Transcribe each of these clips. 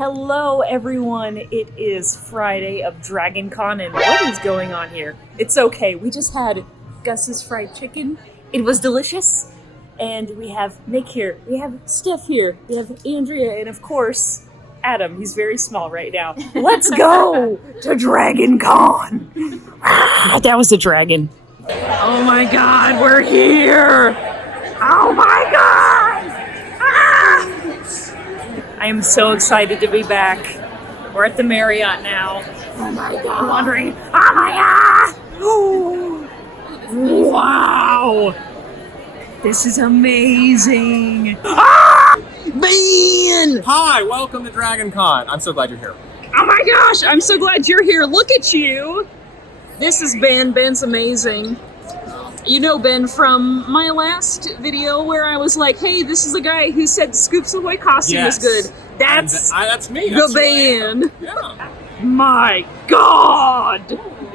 Hello everyone, it is Friday of Dragon Con and what is going on here? It's okay, we just had Gus's fried chicken. It was delicious. And we have Nick here, we have Steph here, we have Andrea, and of course, Adam. He's very small right now. Let's go to Dragon Con! That was a dragon. Oh my god, we're here! Oh my god! I am so excited to be back. We're at the Marriott now. Oh my god. I'm wondering. Oh my god! Ooh. Wow! This is amazing! Ah! Ben! Hi, welcome to Dragon Con. I'm so glad you're here. Oh my gosh, I'm so glad you're here. Look at you! This is Ben. Ben's amazing. You know Ben from my last video where I was like, hey, this is the guy who said Scoops Ahoy costume is good. That's me. The Ben. Yeah. My God!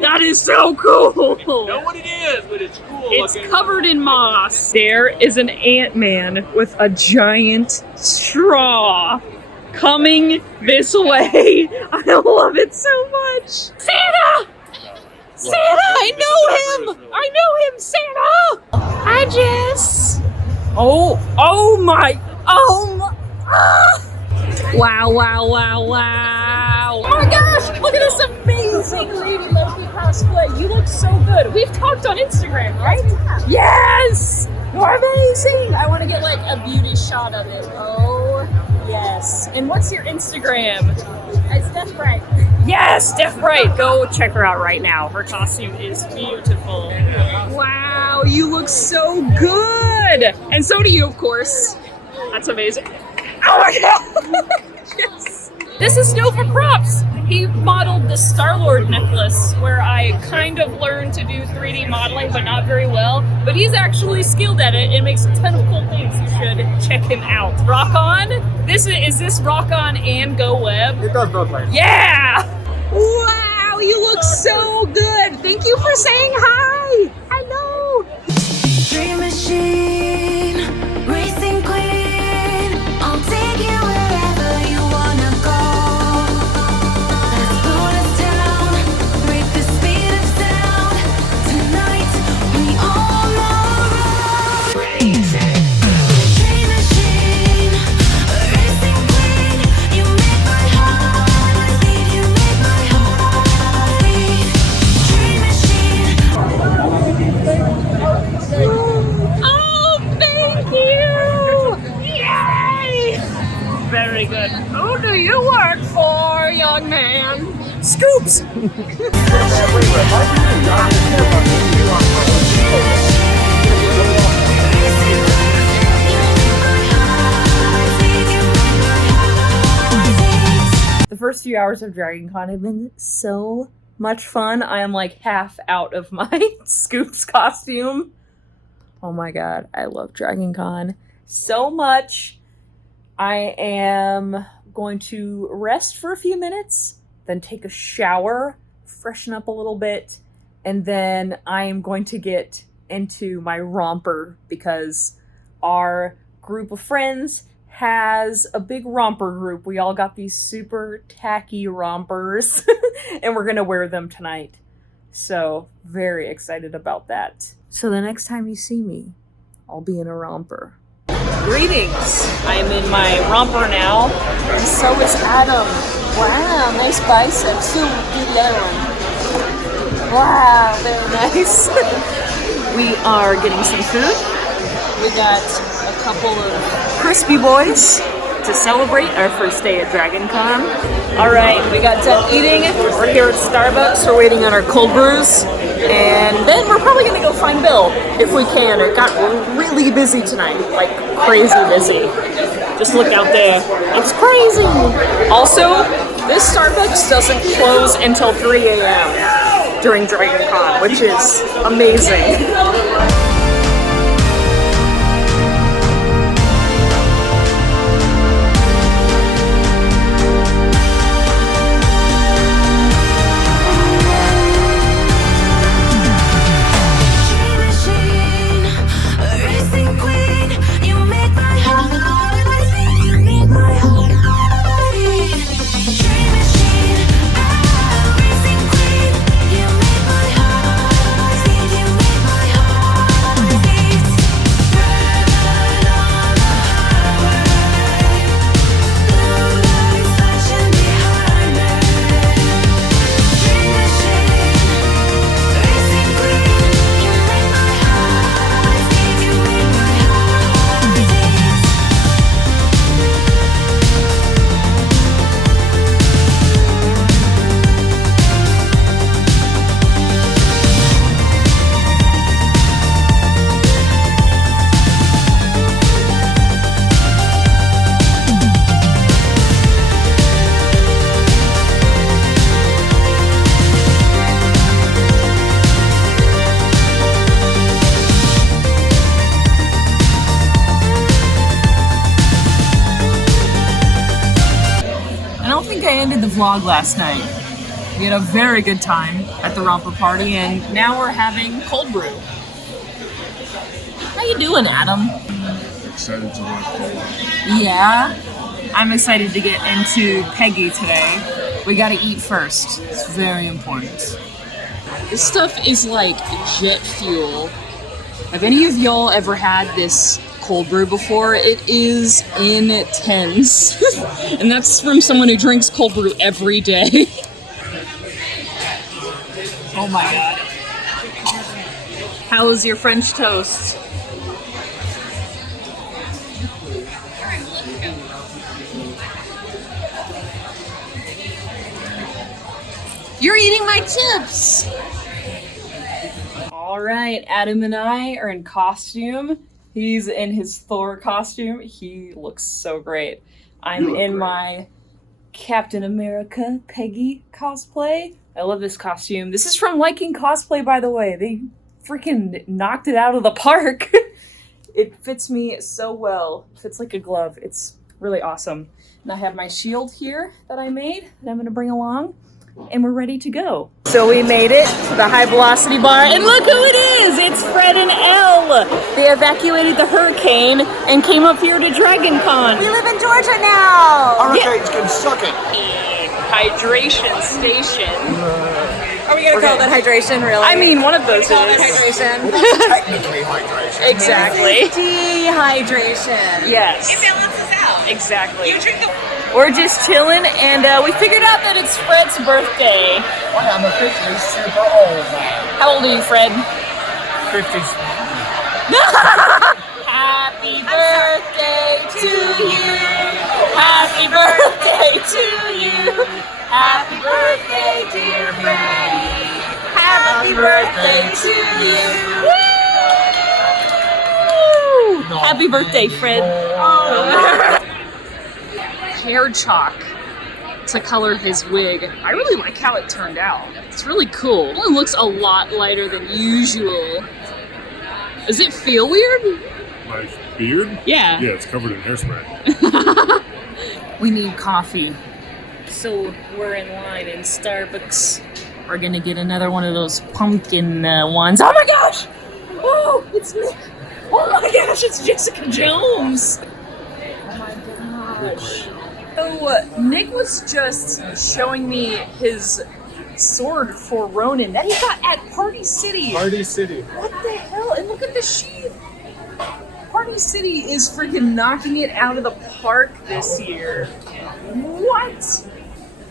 That is so cool! Know what it is, but it's cool. It's covered in moss. There is an Ant-Man with a giant straw coming this way. I love it so much. Santa! Santa! I know him! I know him, Santa! Hi, Jess! Oh my! Ah! Wow, wow, wow, wow! Oh my gosh! Look at this amazing Lady Liking Cosplay! You look so good! We've talked on Instagram, right? Yes! You're amazing! I want to get like a beauty shot of it. Oh, yes. And what's your Instagram? It's Steph Bright. Yes, Steph Bright. Go check her out right now. Her costume is beautiful. Wow, you look so good. And so do you, of course. That's amazing. Oh my god. Yes. This is Snow for Props. He modeled the Star-Lord necklace where I kind of learned to do 3D modeling, but not very well. But he's actually skilled at it and makes a ton of cool things. You should check him out. Rock On? Is this Rock On and Go Web? It does both ways. Yeah! Wow, you look so good. Thank you for saying hi. Hello. Dream machine, racing queen, I'll take you wherever you wanna go. Let's slow us down, break the speed of sound. Tonight we all know racing. Dream machine, racing queen, you make my heart beat, you make my heart beat. Dream machine. Oh, thank you. Yay! Very good. Who do you work for, young man? Scoops! The first few hours of Dragon Con have been so much fun. I am like half out of my Scoops costume. Oh my god, I love Dragon Con so much. I am going to rest for a few minutes, then take a shower, freshen up a little bit, and then I am going to get into my romper because our group of friends has a big romper group. We all got these super tacky rompers and we're gonna wear them tonight. So very excited about that. So the next time you see me, I'll be in a romper. Greetings! I am in my romper now, and so is Adam. Wow, nice biceps. So do that one. Wow, very nice. We are getting some food. We got a couple of crispy boys to celebrate our first day at Dragon Con. Alright, we got done eating. We're here at Starbucks. We're waiting on our cold brews. And then we're probably gonna go find Bill if we can. It got really busy tonight, like crazy busy. Just look out there. It's crazy. Also, this Starbucks doesn't close until 3 a.m. during Dragon Con, which is amazing. Racing queen, you make my heart beat, you make my heart beat. don't think I ended the vlog last night. We had a very good time at the romper party, and now we're having cold brew. How you doing, Adam? Excited to watch cold. Yeah, I'm excited to get into Peggy today. We gotta eat first. It's very important. This stuff is like jet fuel. Have any of y'all ever had this cold brew before? It is intense. And that's from someone who drinks cold brew every day. Oh my god. How was your French toast? You're eating my chips! Alright, Adam and I are in costume. He's in his Thor costume. He looks so great. I'm in my Captain America Peggy cosplay. I love this costume. This is from Liking Cosplay, by the way. They freaking knocked it out of the park. It fits me so well. It fits like a glove. It's really awesome. And I have my shield here that I made that I'm gonna bring along. And we're ready to go. So we made it to the high velocity bar, and look who it is! It's Fred and Elle! They evacuated the hurricane and came up here to Dragon Con. We live in Georgia now! Hurricanes can suck it. Hydration station. Are we gonna call that hydration, really? I mean, one of those Call it is. hydration. Technically hydration. Exactly. Dehydration. Yes. It balances out. Exactly. You drink the... We're just chilling, and we figured out that it's Fred's birthday. I am officially super old now. How old are you, Fred? 50s. Happy birthday to you. Happy birthday to you. Happy birthday, dear Freddie. Happy birthday to you. Woo! Happy birthday, Fred. Hair chalk to color his wig. I really like how it turned out. It's really cool. It looks a lot lighter than usual. Does it feel weird? My beard? Yeah. Yeah, it's covered in hairspray. We need coffee. So we're in line in Starbucks. We're gonna get another one of those pumpkin ones. Oh my gosh! Oh, it's Nick. Oh my gosh, it's Jessica Jones. Oh my gosh. So Nick was just showing me his sword for Ronin that he got at Party City. Party City. What the hell? And look at the sheath. Party City is freaking knocking it out of the park this year. What?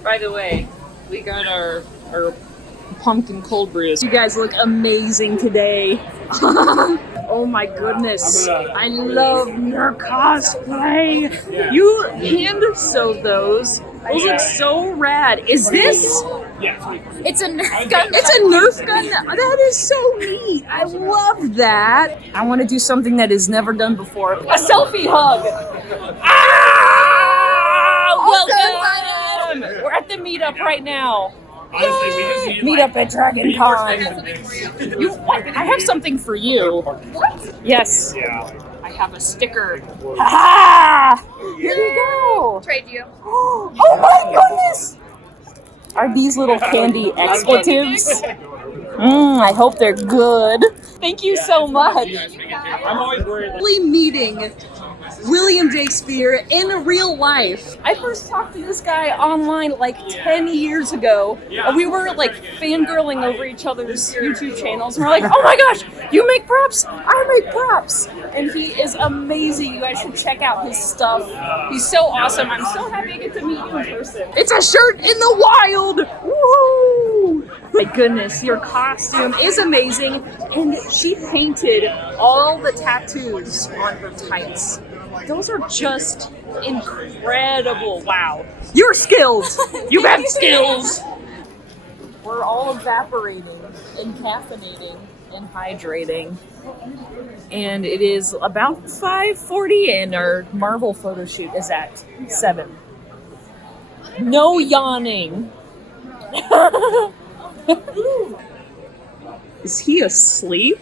By the way, we got our pumpkin cold brews. You guys look amazing today. Oh my goodness. I love your cosplay. You hand sewed those. Those look so rad. Is this? It's a Nerf gun. It's a Nerf gun. That is so neat. I love that. I want to do something that is never done before. A selfie hug. Ah! Welcome. We're at the meetup right now. Honestly, Meet up at Dragon Con. You what? I have something for you. What? Yes. Yeah. I have a sticker. Ha! Here you go. Trade you. Oh my goodness! Are these little candy expletives? I hope they're good. Thank you so much. I'm always worried. Really meeting William Shakespeare in real life. I first talked to this guy online like 10 years ago. We were like fangirling over each other's YouTube channels. And we're like, oh my gosh, you make props? I make props. And he is amazing. You guys should check out his stuff. He's so awesome. I'm so happy I get to meet you in person. It's a shirt in the wild. Woohoo! My goodness, your costume is amazing. And she painted all the tattoos on her tights. Those are just incredible. Wow. You're skilled. You have skills. We're all evaporating and caffeinating and hydrating. And it is about 5:40 and our Marvel photo shoot is at 7. No yawning. Is he asleep?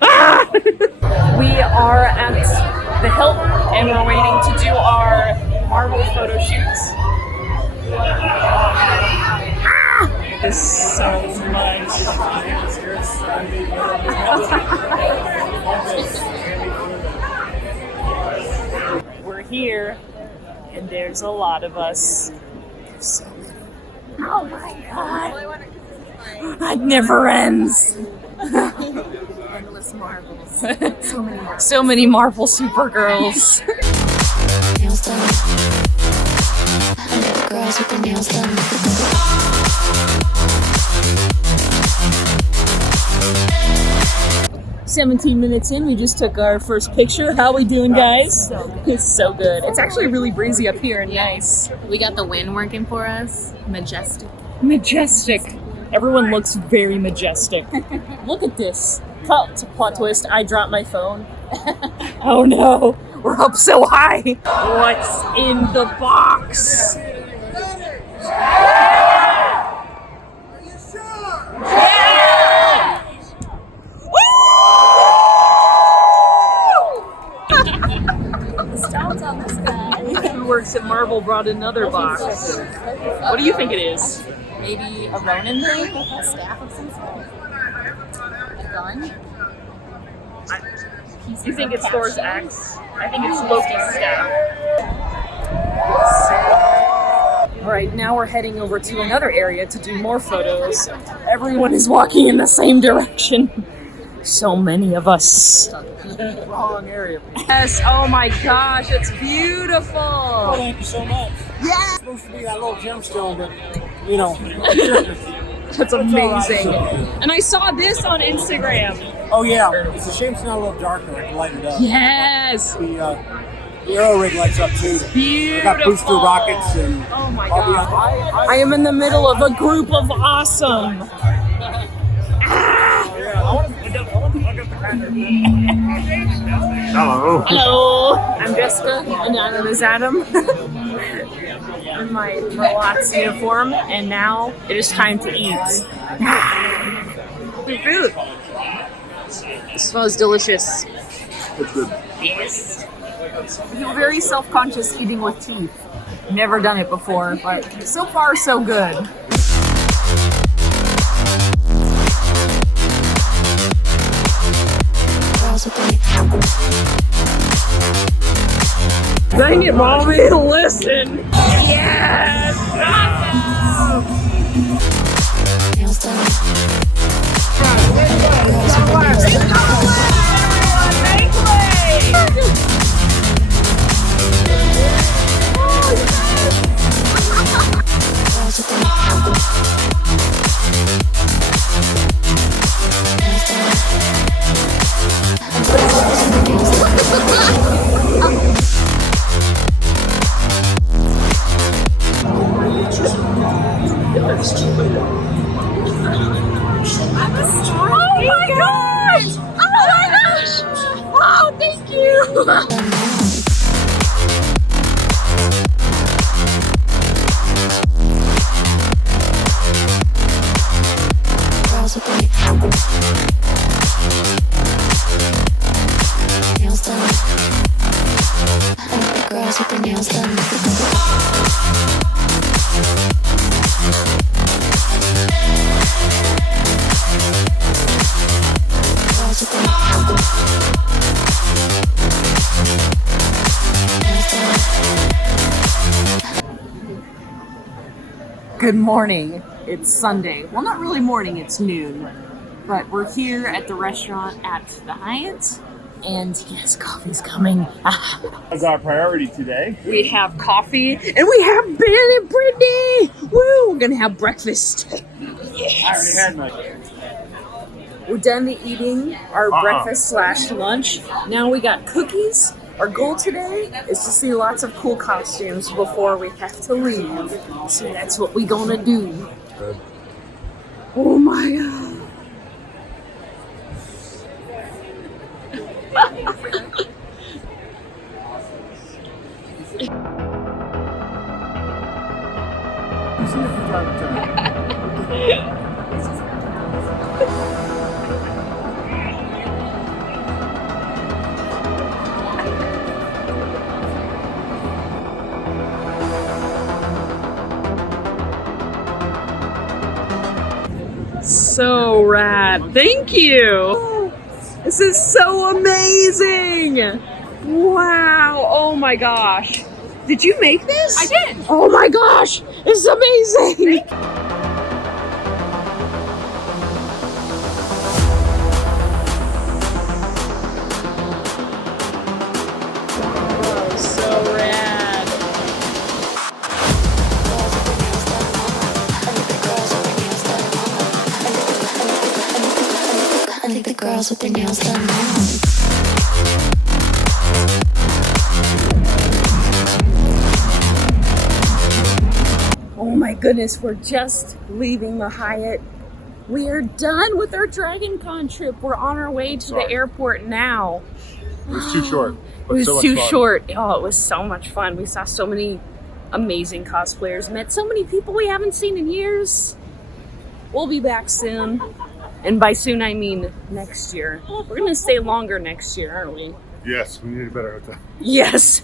We are at the Hilton and we're waiting to do our We're here, and there's a lot of us. There's so many. Oh my god! It never ends. Endless marvels. So many marvels. So many Marvel Supergirls. Nails done. I got the girls with the nails done. 17 minutes in, we just took our first picture. How we doing, guys? It's so good. It's actually really breezy up here and nice. We got the wind working for us. Majestic. Majestic. Everyone looks very majestic. Look at this. Plot twist, I dropped my phone. Oh no, we're up so high. What's in the box? Who works at Marvel brought another box. What do you think it is? Maybe a Ronin thing? A staff of some sort? A gun? You think it's Thor's axe? I think it's Loki's staff. Alright, now we're heading over to another area to do more photos. Everyone is walking in the same direction. So many of us. Wrong area. Yes, oh my gosh, it's beautiful. Oh, thank you so much. Yeah. It's supposed to be that little gemstone, but you know. That's amazing. And I saw this on Instagram. Oh yeah, it's a shame it's not a little darker. I can light it up. Yes. The aero rig lights up too. We Beautiful. got booster rockets and. Oh my I'll be god. on- I am in the middle of a group of awesome. Hello. Hello, I'm Jessica, and Adam is Adam. In my Merlot's uniform, and now it is time to eat. Food. It smells delicious. It's good. Yes. I feel very self-conscious eating with teeth. Never done it before, but so far so good. Girls with the Dang it, mommy, listen. Yes. nails done. Girls with the nails done. Oh my gosh! Oh my gosh! Wow, thank you! Girls with the nails done. I got the girls with the nails done. Girls with the nails done. Good morning. It's Sunday. Well, not really morning, it's noon. But we're here at the restaurant at the Hyatt. And yes, coffee's coming. That's our priority today. We have coffee and we have Ben and Brittany. Woo! We're gonna have breakfast. I already had my. We're done eating our breakfast / lunch. Now we got cookies. Our goal today is to see lots of cool costumes before we have to leave. So that's what we gonna do. Oh my god. So rad. Thank you. This is so amazing! Wow! Oh my gosh! Did you make this? I did. Oh my gosh! This is amazing! Whoa, so rad! I think the girls with their nails done now. Oh my goodness, we're just leaving the Hyatt. We are done with our Dragon Con trip. We're on our way to the airport now. It was too short. It was so much too fun. short. Oh, it was so much fun. We saw so many amazing cosplayers, met so many people we haven't seen in years. We'll be back soon. And by soon, I mean next year. We're going to stay longer next year, aren't we? Yes, we need a better hotel. Yes.